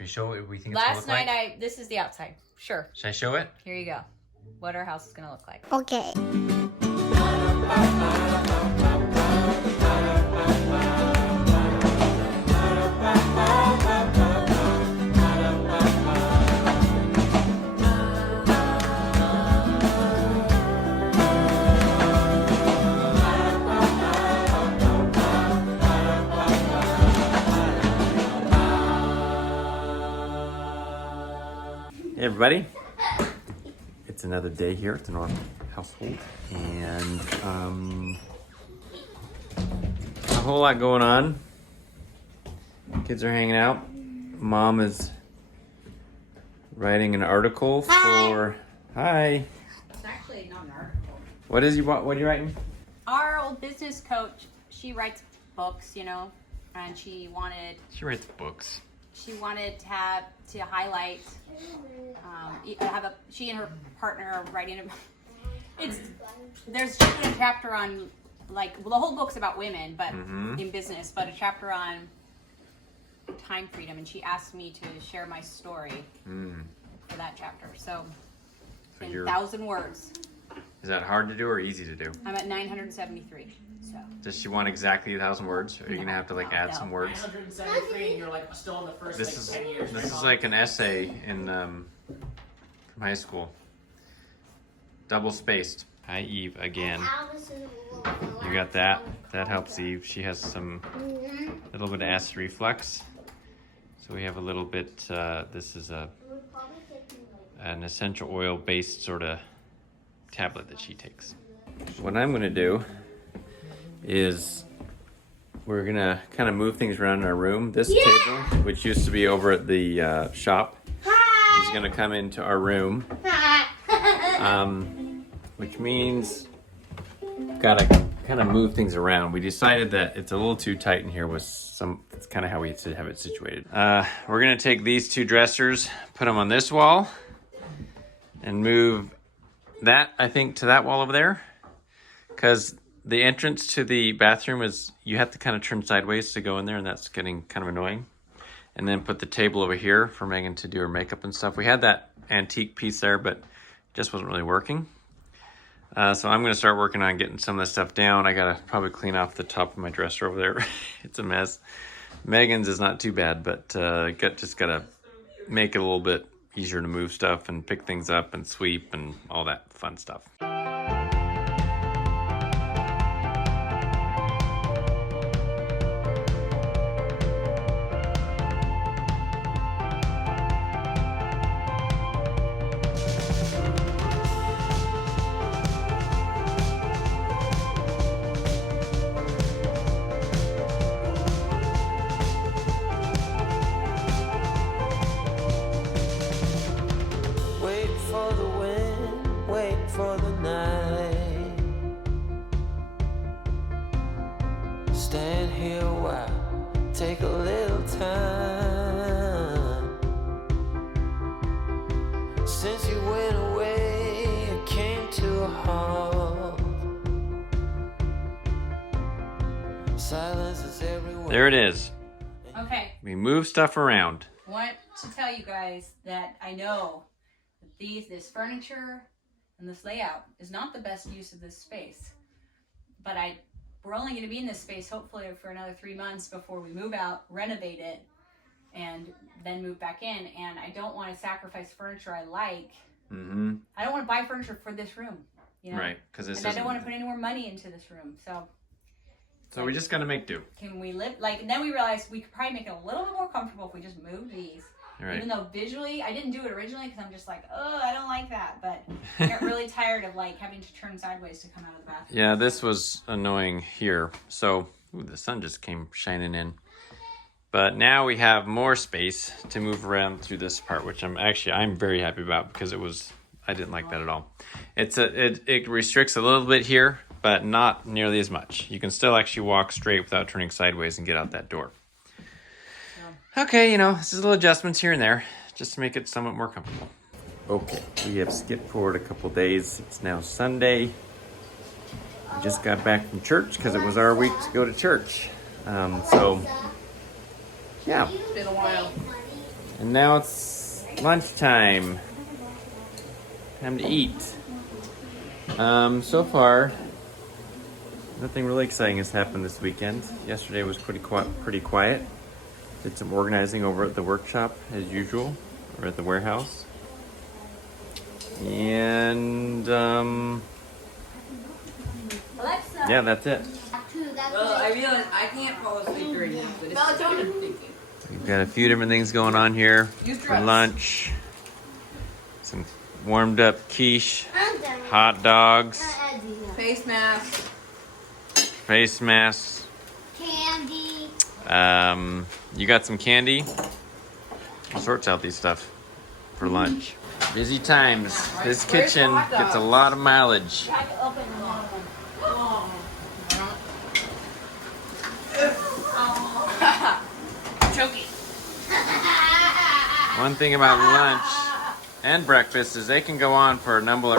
Should we show what we think Last it's gonna look night like? this is the outside. Sure. Should I show it? Here you go. What our house is gonna look like. Okay. Hey everybody, it's another day here at the Knorpp household, and a whole lot going on. Kids are hanging out. Mom is writing an article for. Hi. It's actually not an article. What are you writing? Our old business coach, she writes books, you know, and she writes books. She wanted to highlight. She and her partner are writing. There's just a chapter on, like, well, the whole book's about women, but in business, but a chapter on time freedom, and she asked me to share my story for that chapter. So in 1,000 words. Is that hard to do or easy to do? I'm at 973. So. Does she want exactly 1,000 words? Or are you gonna have to add some words? 973, and you're like still in the first 10 years. This is like an essay in from high school. Double spaced. Hi Eve again. You got that? That helps Eve. She has some little bit of acid reflux. So we have a little bit. This is an essential oil based sort of tablet that she takes. What I'm gonna do is we're gonna kind of move things around in our room. This table, which used to be over at the shop, is gonna come into our room, which means gotta kind of move things around. We decided that it's a little too tight in here with some. It's kind of how we have it situated. We're gonna take these two dressers, put them on this wall, and move that, I think, to that wall over there, because the entrance to the bathroom is, you have to kind of turn sideways to go in there, and that's getting kind of annoying. And then put the table over here for Megan to do her makeup and stuff. We had that antique piece there, but it just wasn't really working. So I'm going to start working on getting some of this stuff down. I got to probably clean off the top of my dresser over there. It's a mess. Megan's is not too bad, but just got to make it a little bit easier to move stuff and pick things up and sweep and all that fun stuff. Stand here a while, take a little time. Since you went away, it came to a halt. Silence is everywhere. There it is. Okay. We move stuff around. I want to tell you guys that I know that this furniture and this layout is not the best use of this space, but we're only going to be in this space hopefully for another 3 months before we move out, renovate it, and then move back in. And I don't want to sacrifice furniture I like. I don't want to buy furniture for this room, you know? Right, because I don't want to put any more money into this room. So we just got to make do. Can we live? And then we realized we could probably make it a little bit more comfortable if we just moved these. Right. Even though visually, I didn't do it originally because I'm just like, oh, I don't like that. But I got really tired of having to turn sideways to come out of the bathroom. Yeah, this was annoying here. So the sun just came shining in. But now we have more space to move around through this part, which I'm very happy about because I didn't like that at all. It restricts a little bit here, but not nearly as much. You can still actually walk straight without turning sideways and get out that door. Okay, this is little adjustments here and there, just to make it somewhat more comfortable. Okay, we have skipped forward a couple days. It's now Sunday. We just got back from church because it was our week to go to church. Yeah. It's been a while. And now it's lunchtime. Time to eat. So far, nothing really exciting has happened this weekend. Yesterday was pretty quiet. Did some organizing over at the workshop as usual, or at the warehouse. And Alexa. yeah, that's it. Well, I realize I can't fall asleep during this, but it's what I'm thinking. We've got a few different things going on here Use for drugs. lunch. Some warmed up quiche, hot dogs, Face mask. face masks. Candy. You got some candy? All sorts out these stuff for lunch. Busy times. This Where's the kitchen hot gets a dogs? lot of mileage. Try to open one of them. Choking. One thing about lunch and breakfast is they can go on for a number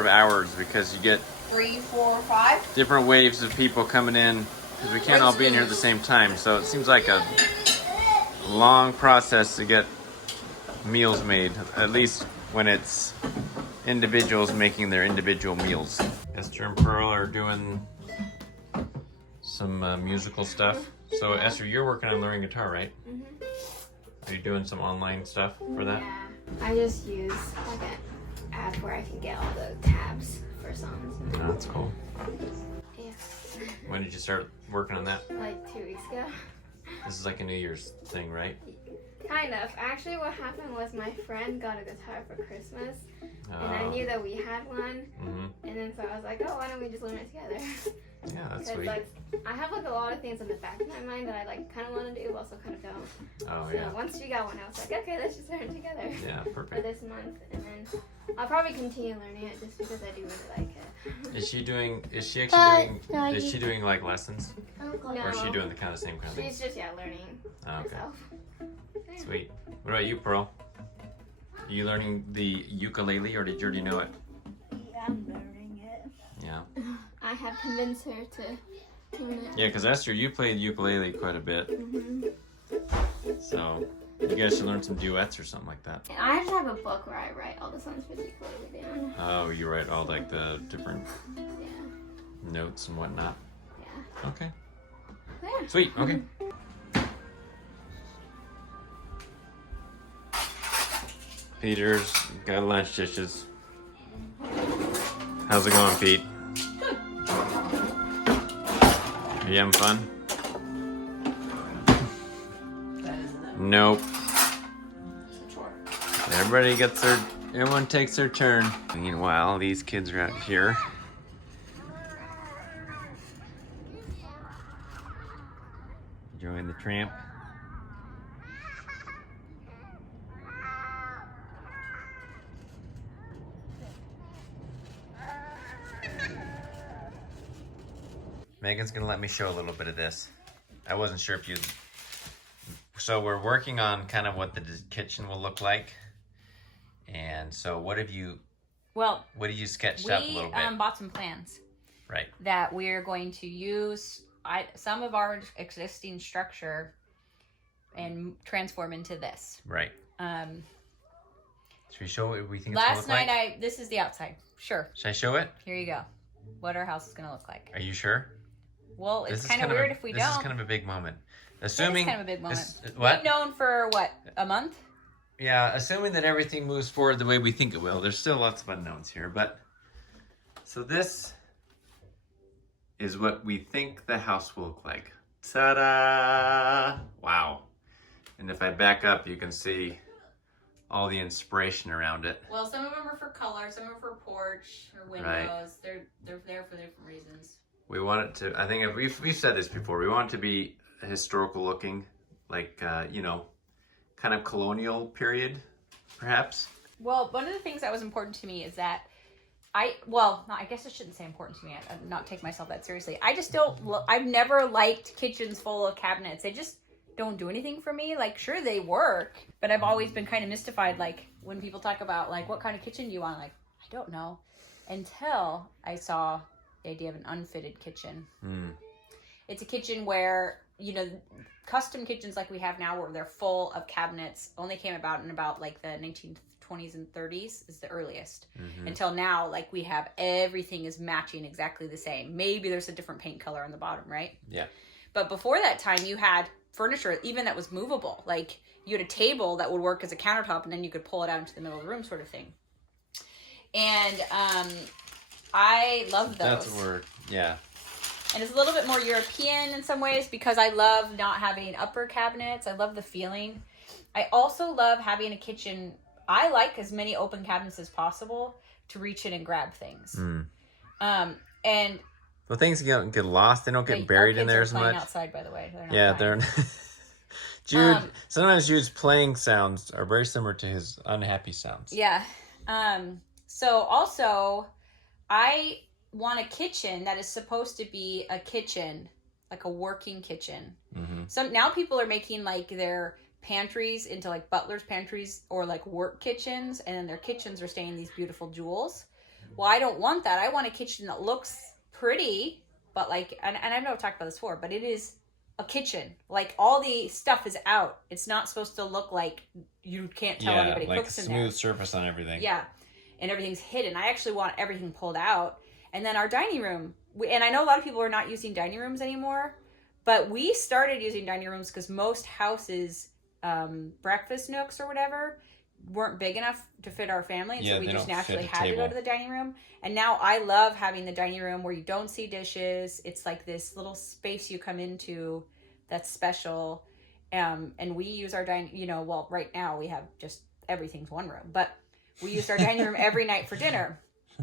of hours because you get 3, 4, 5. different waves of people coming in because we can't all be in here at the same time. So it seems like a long process to get meals made, at least when it's individuals making their individual meals. Esther and Pearl are doing some musical stuff. So Esther, you're working on learning guitar, right? Are you doing some online stuff for that? Yeah. I just use like an app where I can get all the tabs for songs. Oh, that's cool. Yeah. When did you start working on that? Like 2 weeks ago. This is like a New Year's thing, right? Kind of. Actually, what happened was my friend got a guitar for Christmas, and I knew that we had one, and then so I was like, oh, why don't we just learn it together? Yeah, that's Because sweet. like, I have like a lot of things in the back of my mind that I like kind of want to do, but also kind of don't. Oh, So yeah. once we got one, I was like, okay, let's just learn it together Yeah, for perfect. this month, and then I'll probably continue learning it just because I do really like it. Is she actually Bye. is she doing like lessons? No. Or is she doing the kind of same kind of thing? She's just learning Oh, okay. herself. Sweet. What about you, Pearl? Are you learning the ukulele or did you already know it? Yeah, I'm learning it. Yeah. I have convinced her to tune it. Yeah, because Esther, you played ukulele quite a bit. So you guys should learn some duets or something like that. I just have a book where I write all the songs for the ukulele down. Oh, you write all like the different Yeah. notes and whatnot. Yeah. Okay. Yeah. Sweet. Okay. Peter's got lunch dishes. How's it going, Pete? Are you having fun? That isn't it. Nope. It's a chore. Everyone takes their turn. Meanwhile, these kids are out here. Enjoying the tramp. Megan's gonna let me show a little bit of this. I wasn't sure if you. So we're working on kind of what the kitchen will look like. And so what have you sketched up a little bit? We bought some plans Right. that we're going to use some of our existing structure and transform into this. Right. Should we show what we think it's Last gonna look night like? this is the outside. Sure. Should I show it? Here you go. What our house is going to look like. Are you sure? Well, This it's is kind of weird if we This don't. is kind of a big moment. It is Assuming kind of a big moment. What? We've known for what, a month? Yeah, assuming that everything moves forward the way we think it will. There's still lots of unknowns here, but so this is what we think the house will look like. Ta-da! Wow. And if I back up, you can see all the inspiration around it. Well, some of them are for color, some are for porch or windows. Right. They're there for different reasons. We want it to, I think we've said this before, we want it to be historical looking, like, kind of colonial period, perhaps. Well, one of the things that was important to me is that I guess I shouldn't say important to me. I'm not take myself that seriously. I just don't, I've never liked kitchens full of cabinets. They just don't do anything for me. Like, sure, they work, but I've always been kind of mystified. Like, when people talk about, like, what kind of kitchen do you want? Like, I don't know. Until I saw the idea of an unfitted kitchen. It's a kitchen where custom kitchens like we have now where they're full of cabinets only came about in about like the 1920s and 30s is the earliest. Until now, like we have everything is matching exactly the same. Maybe there's a different paint color on the bottom, right? Yeah. But before that time, you had furniture even that was movable. Like you had a table that would work as a countertop and then you could pull it out into the middle of the room sort of thing. And I love those. That's where, yeah. And it's a little bit more European in some ways because I love not having upper cabinets. I love the feeling. I also love having a kitchen. I like as many open cabinets as possible to reach in and grab things. And well, things don't get lost. They don't get buried in there as much. Outside, by the way. They're Jude. Sometimes Jude's playing sounds are very similar to his unhappy sounds. Yeah. So also, I want a kitchen that is supposed to be a kitchen, like a working kitchen. Now people are making like their pantries into like butler's pantries or like work kitchens, and then their kitchens are staying these beautiful jewels. Well, I don't want that. I want a kitchen that looks pretty, but like, and I know I've talked about this before, but it is a kitchen. Like all the stuff is out. It's not supposed to look like you can't tell anybody like cooks in there. smooth surface on everything. Yeah, and everything's hidden. I actually want everything pulled out. And then our dining room, and I know a lot of people are not using dining rooms anymore, but we started using dining rooms because most houses, breakfast nooks or whatever, weren't big enough to fit our family. And so we just naturally had to go to the dining room. And now I love having the dining room where you don't see dishes. It's like this little space you come into that's special. And we use our dining, well, right now we have just everything's one room, but we used our dining room every night for dinner.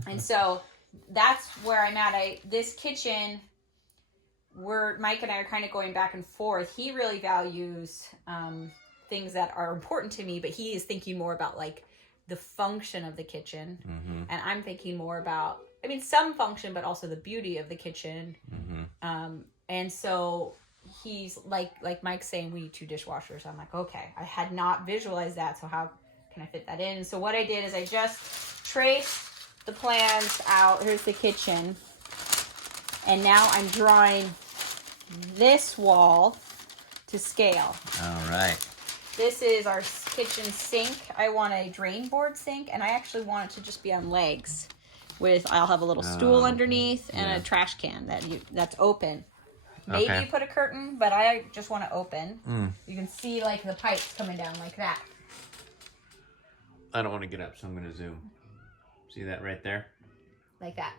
And so that's where I'm at. This kitchen, where Mike and I are kind of going back and forth. He really values things that are important to me, but he is thinking more about like the function of the kitchen. And I'm thinking more about, some function, but also the beauty of the kitchen. And so he's like Mike's saying, we need 2 dishwashers. I'm like, okay, I had not visualized that. So how can I fit that in? So what I did is I just traced the plans out. Here's the kitchen. And now I'm drawing this wall to scale. All right. This is our kitchen sink. I want a drain board sink, and I actually want it to just be on legs. I'll have a little stool underneath and a trash can that's open. Maybe you put a curtain, but I just want to open. You can see like the pipes coming down like that. I don't want to get up, so I'm going to zoom. See that right there? Like that.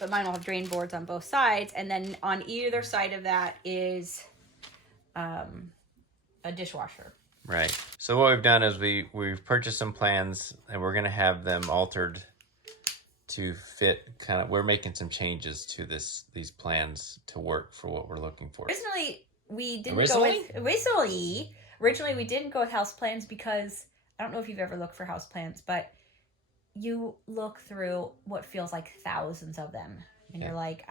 But mine will have drain boards on both sides. And then on either side of that is a dishwasher. Right. So what we've done is we've purchased some plans, and we're going to have them altered to fit we're making some changes to these plans to work for what we're looking for. Originally, we didn't go with house plans because I don't know if you've ever looked for house plans, but you look through what feels like thousands of them, and you're like,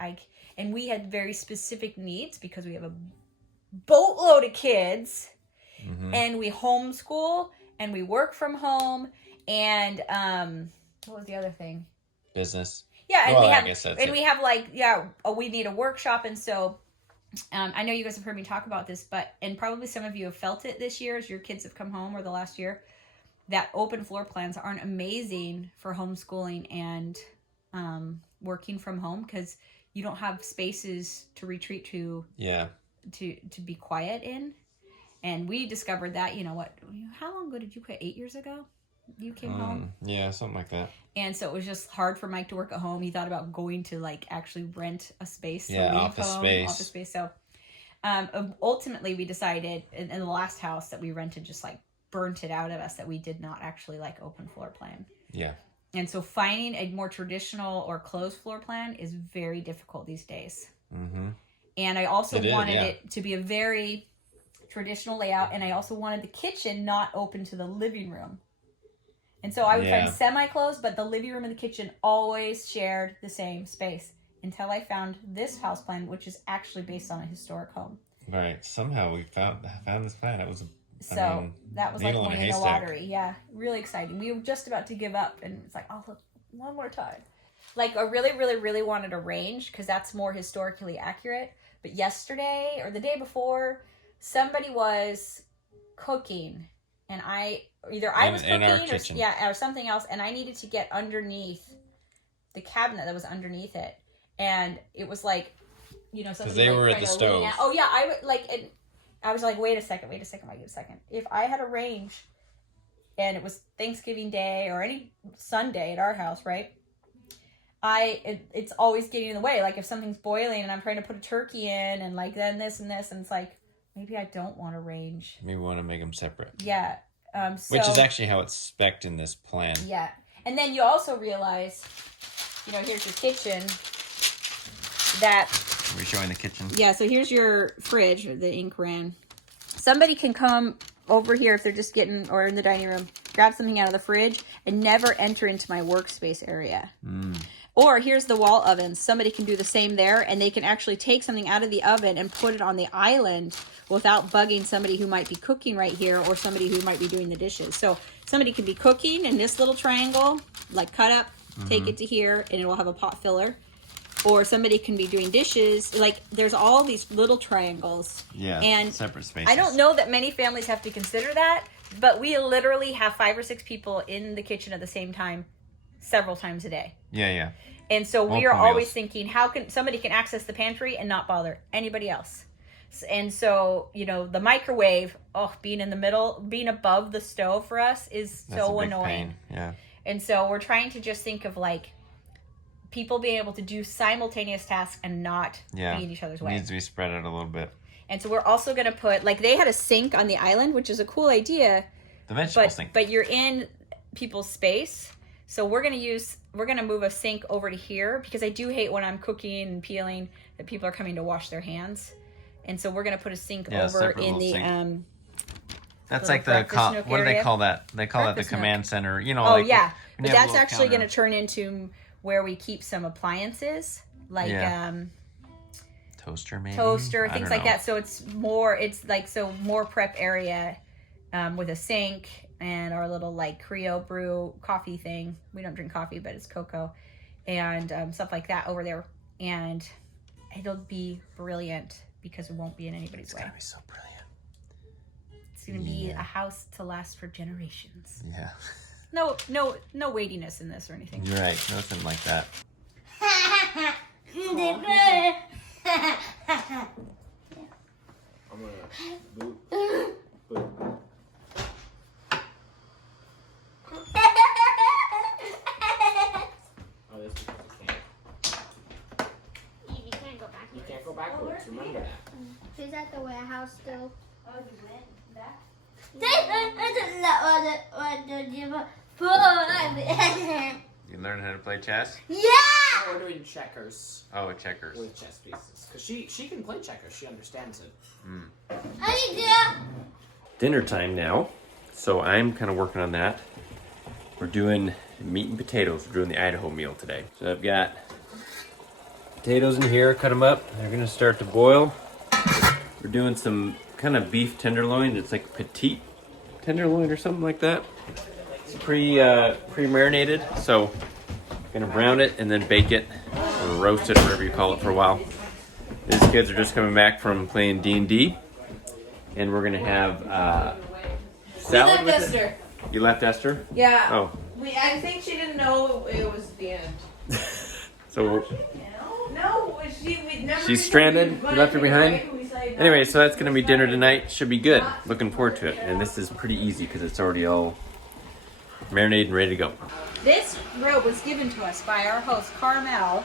and we had very specific needs because we have a boatload of kids, and we homeschool, and we work from home, and what was the other thing? Business. Yeah, and we have we need a workshop, and so I know you guys have heard me talk about this, and probably some of you have felt it this year as your kids have come home or the last year, that open floor plans aren't amazing for homeschooling and working from home because you don't have spaces to retreat to be quiet in. And we discovered that, how long ago did you quit? 8 years ago? You came home? Yeah, something like that. And so it was just hard for Mike to work at home. He thought about going to actually rent a space. Office space. So ultimately we decided in the last house that we rented just burnt it out of us that we did not actually open floor plan. Yeah. And so finding a more traditional or closed floor plan is very difficult these days. And I also wanted it to be a very traditional layout, and I also wanted the kitchen not open to the living room. And so I would find semi-closed, but the living room and the kitchen always shared the same space until I found this house plan, which is actually based on a historic home. Right. Somehow we found this plan. It was that was like winning the lottery. Yeah, really exciting. We were just about to give up, and it's look, one more time. I really, really, really wanted a range because that's more historically accurate. But yesterday or the day before, somebody was cooking, and I was in our cooking kitchen. or something else, and I needed to get underneath the cabinet that was underneath it, and it was like, you know, something they like were at trying the to stove. lean out. Oh yeah, I would like, and I was like, wait a second. If I had a range, and it was Thanksgiving Day or any Sunday at our house, right? It's always getting in the way. Like if something's boiling and I'm trying to put a turkey in, and like then this and this, and it's like maybe I don't want a range. Maybe we want to make them separate. Yeah. Which is actually how it's spec'd in this plan. Yeah, and then you also realize, you know, here's your kitchen. That. Are we showing the kitchen? Yeah. So here's your fridge. The ink ran. Somebody can come over here if they're just getting, or in the dining room, grab something out of the fridge and never enter into my workspace area. Or here's the wall ovens. Somebody can do the same there, and they can actually take something out of the oven and put it on the island without bugging somebody who might be cooking right here or somebody who might be doing the dishes. So somebody could be cooking in this little triangle, like cut up, take it to here, and it will have a pot filler. Or somebody can be doing dishes. Like there's all these little triangles. Yeah, and separate spaces. I don't know that many families have to consider that, but we literally have 5 or 6 people in the kitchen at the same time, several times a day. Yeah. And so we Multiple are always meals. thinking, how can somebody can access the pantry and not bother anybody else? And so, you know, the microwave, being in the middle, being above the stove for us is That's so a big annoying. pain. Yeah. And so we're trying to just think of like people being able to do simultaneous tasks and not be in each other's It way. needs to be spread out a little bit. And so we're also going to put, like they had a sink on the island, which is a cool idea. The vegetable sink. But you're in people's space. So we're going to move a sink over to here, because I do hate when I'm cooking and peeling that people are coming to wash their hands. And so we're going to put a sink over separate in little the, sink. That's little like the, breakfast nook what do they area. call that? They call it the Breakfast command nook. center. You know, Oh like yeah. when But you have a that's little actually going to counter. turn into where we keep some appliances, like toaster maybe? toaster, I things don't like know. that. So it's more prep area with a sink and our little like Creo brew coffee thing. We don't drink coffee, but it's cocoa and stuff like that over there. And it'll be brilliant because it won't be in anybody's It's way. going to be so brilliant. It's going to be a house to last for generations. Yeah. No weightiness in this or anything. You're right. Nothing like that. I'm gonna boot. Oh, this is because You can't go back. you can't go backwards. Remember that. Is that the warehouse still? Oh, you went back? You learn how to play chess? Oh, we're doing checkers Oh, checkers. with chess pieces. Because she can play checkers. She understands it. Dinner time now. So I'm kind of working on that. We're doing meat and potatoes. We're doing the Idaho meal today. So I've got potatoes in here, cut them up. They're gonna start to boil. We're doing some kind of beef tenderloin. It's like petite tenderloin or something like that. It's pre-marinated. So I'm gonna brown it and then bake it or roast it, whatever you call it, for a while. These kids are just coming back from playing D&D. And we're gonna have salad with Esther. it. You left Esther? Yeah. Oh, I think she didn't know it was the end. so No, we never. she's stranded. You left her behind. Anyway, so that's gonna be dinner tonight. Should be good. Looking forward to it. And this is pretty easy because it's already all marinated and ready to go. This robe was given to us by our host Carmel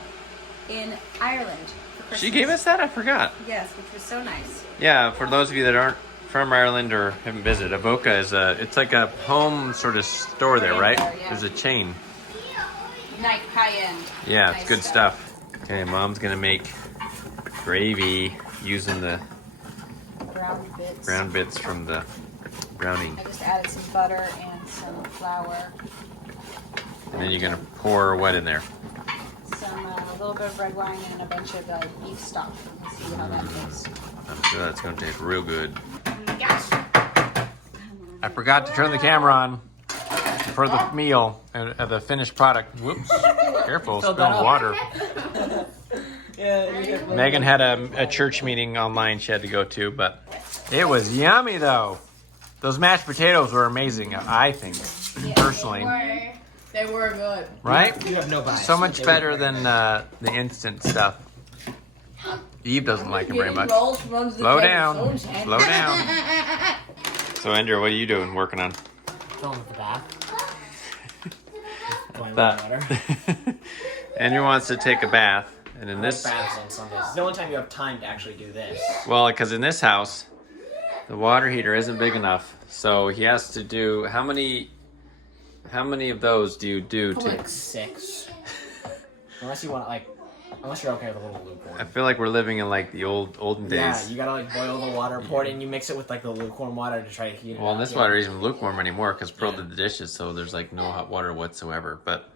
in Ireland for Christmas. She gave us that? I forgot. Yes, which was so nice. Yeah, for those of you that aren't from Ireland or haven't visited, Avoca is it's like a home sort of store there, right? Yeah. There's a chain. Night high-end. Yeah, it's Nice good stuff. Okay, Mom's gonna make gravy using the brown bits from the browning. I just added some butter and some flour, And then you're gonna pour what in there? a little bit of red wine, and a bunch of beef stock. We'll see how that goes. I'm sure that's gonna taste real good. I forgot to turn the camera on for the meal, the finished product. Whoops! Careful, spilling water. Megan had a church meeting online she had to go to, but it was yummy though. Those mashed potatoes were amazing, I think, personally. They were good. Right? You have no bias. So much They better were than the instant stuff. Eve doesn't like them very much. Slow Slow down. Slow down. So, Andrew, what are you doing? Working on? filling with the bath. Going with That. water. Andrew wants to take a bath, and in this, baths on Sundays. It's the only time you have time to actually do this. well, because in this house, the water heater isn't big enough, so he has to do how many of those do you do to? Like 6. Unless you want unless you're okay with a little lukewarm. I feel like we're living in like the olden days. Yeah, you gotta like boil the water, pour it in, you mix it with like the lukewarm water to try to heat it Well, up. this water isn't lukewarm anymore because Pearl did the dishes, so there's like no hot water whatsoever. But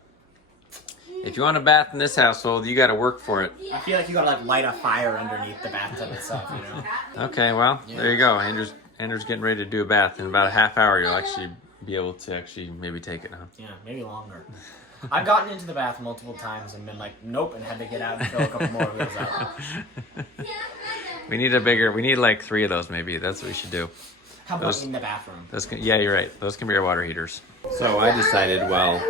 if you want a bath in this household, you got to work for it. I feel like you gotta like light a fire underneath the bathtub itself, you know? Okay, well, there you go. Andrew's getting ready to do a bath. In about a half hour, you'll actually be able to actually maybe take it, huh? Yeah, maybe longer. I've gotten into the bath multiple times and been like, nope, and had to get out and fill a couple more of those up. We need like 3 of those maybe. That's what we should do. How about in the bathroom? Yeah, you're right. Those can be our water heaters. So I decided, well,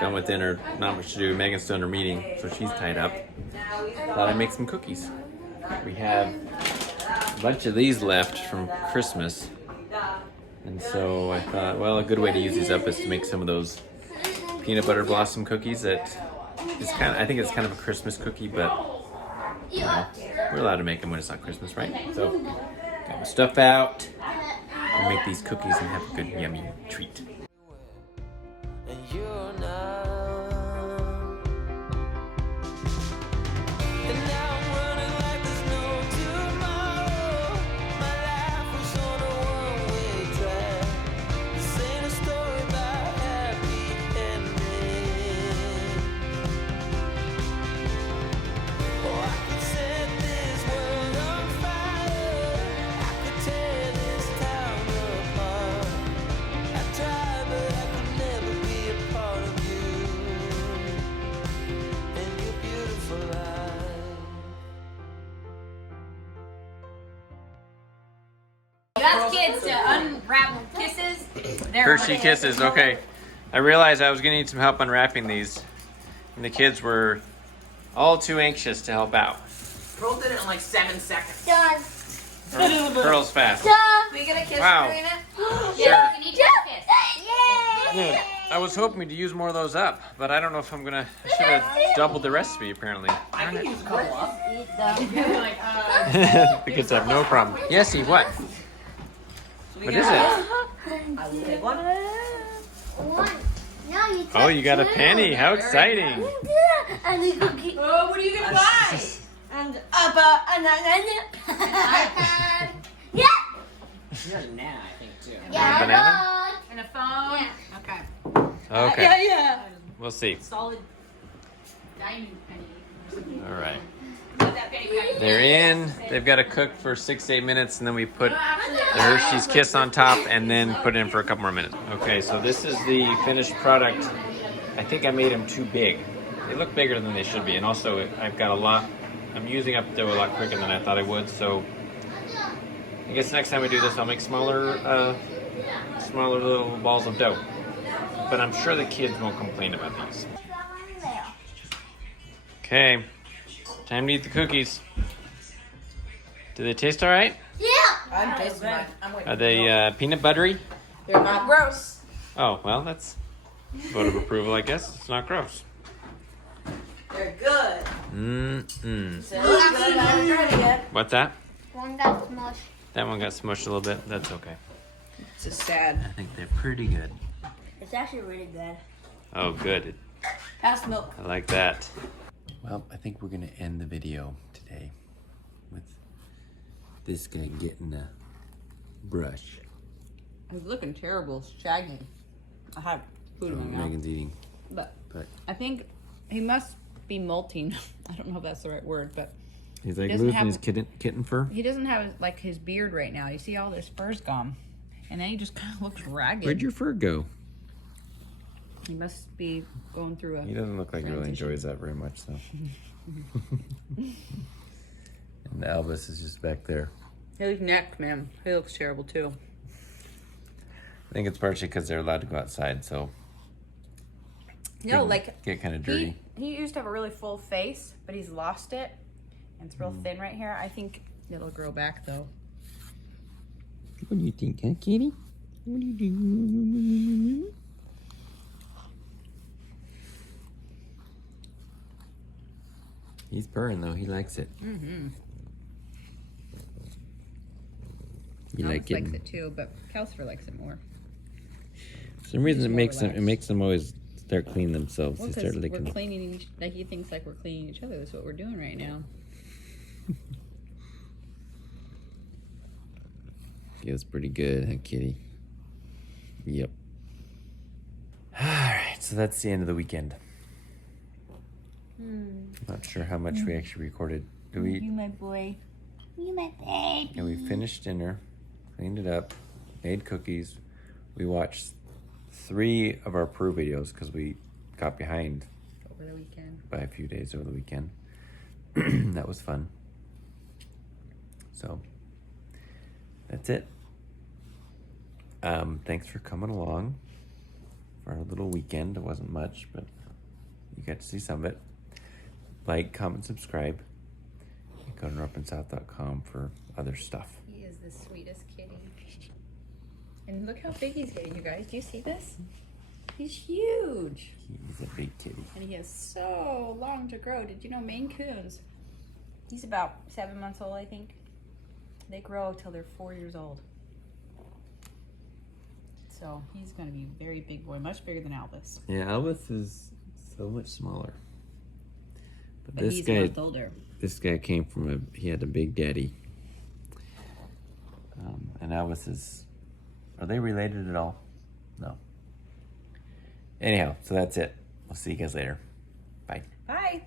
done with dinner, not much to do. Megan's done her meeting, so she's tied up. Thought I'd make some cookies. We have a bunch of these left from Christmas. And so I thought, well, a good way to use these up is to make some of those peanut butter blossom cookies that is I think it's kind of a Christmas cookie, but you know, we're allowed to make them when it's not Christmas, right? So got my stuff out and make these cookies and have a good yummy treat. And you're not. And now I'm running like there's no tomorrow. My life was on a one-way track. This ain't a story about happy ending. Oh, I could set this world on fire. I could tear this town apart. I tried, but I could never be a part of you and your beautiful life. You ask kids to unwrap kisses. They're Hershey Kisses, okay. I realized I was gonna need some help unwrapping these, and the kids were all too anxious to help out. Pearl did it in like 7 seconds. Done. Pearl's fast. Done. We get a kiss, Wow. Karina? Sure. Yeah, you need to kiss. Yeah. I was hoping to use more of those up, but I don't know if I should have doubled the recipe apparently. I can use a couple up. The kids have no problem. Yes, Eve, what? What is it? I will take one. One. No, you Oh, you got a penny. How exciting. And a cookie. Oh, what are you gonna buy? And an iPad. Yeah. You got a banana, I think, too. Yeah, banana? And a phone. Yeah. Okay. Okay. Yeah. We'll see. Solid diamond penny. All right. Put that penny back. They're in. They've got to cook for 6 to 8 minutes, and then we put the Hershey's Kiss on top, and then put it in for a couple more minutes. Okay, so this is the finished product. I think I made them too big. They look bigger than they should be, and also I've got a lot. I'm using up dough a lot quicker than I thought I would, so I guess next time we do this, I'll make smaller little balls of dough. But I'm sure the kids won't complain about these. Okay, time to eat the cookies. Do they taste all right? Yeah. I'm tasting mine. I'm waiting. Are they peanut buttery? They're not gross. Oh, well, that's vote of approval, I guess. It's not gross. They're good. Mm-mm. So good. I haven't tried it yet. What's that? One got smushed. That one got smushed a little bit. That's okay. It's just sad. I think they're pretty good. It's actually really good. Oh, good. Pass the milk. I like that. Well, I think we're going to end the video today with this guy getting a brush. It's looking terrible. It's shagging. I have food in my mouth. Megan's eating. But But I think he must be molting. I don't know if that's the right word, but he's like doesn't losing have- his kitten fur. he doesn't have like his beard right now. You see all this fur's gone. And then he just kind of looks ragged. Where'd your fur go? He must be going through a. He doesn't look like he really transition. enjoys that very much, though. And Elvis is just back there. His neck, man. He looks terrible too. I think it's partially because they're allowed to go outside, so No, they like get kind of dirty. he used to have a really full face, but he's lost it, and it's real thin right here. I think it'll grow back though. What do you think, huh, kitty? What do you do? He's purring though. He likes it. Mm-hmm. You like likes it? it too, but Calcifer likes it more. For some reason, He's it more makes them. It relaxed. makes them always start cleaning themselves. Well, they because start we're licking. cleaning like he thinks like we're cleaning each other. That's what we're doing right now. Feels pretty good, huh, kitty? Yep. All right, so that's the end of the weekend. Not sure how much we actually recorded. Do we? You my boy. You my baby. And we finished dinner, cleaned it up, made cookies. We watched 3 of our Peru videos because we got behind Over the weekend. by a few days over the weekend. That was fun. So that's it. Thanks for coming along for our little weekend. It wasn't much, but you got to see some of it. Like, comment, subscribe. And go to knorppandsouth.com for other stuff. He is the sweetest kitty. And look how big he's getting, you guys. Do you see this? He's huge. He's a big kitty. And he has so long to grow. Did you know Maine Coons? He's about 7 months old, I think. They grow till they're 4 years old. So he's going to be a very big boy, much bigger than Albus. Yeah, Elvis is so much smaller. But he's a month older. This guy came from he had a big daddy. And Elvis is, are they related at all? No. Anyhow, so that's it. We'll see you guys later. Bye. Bye.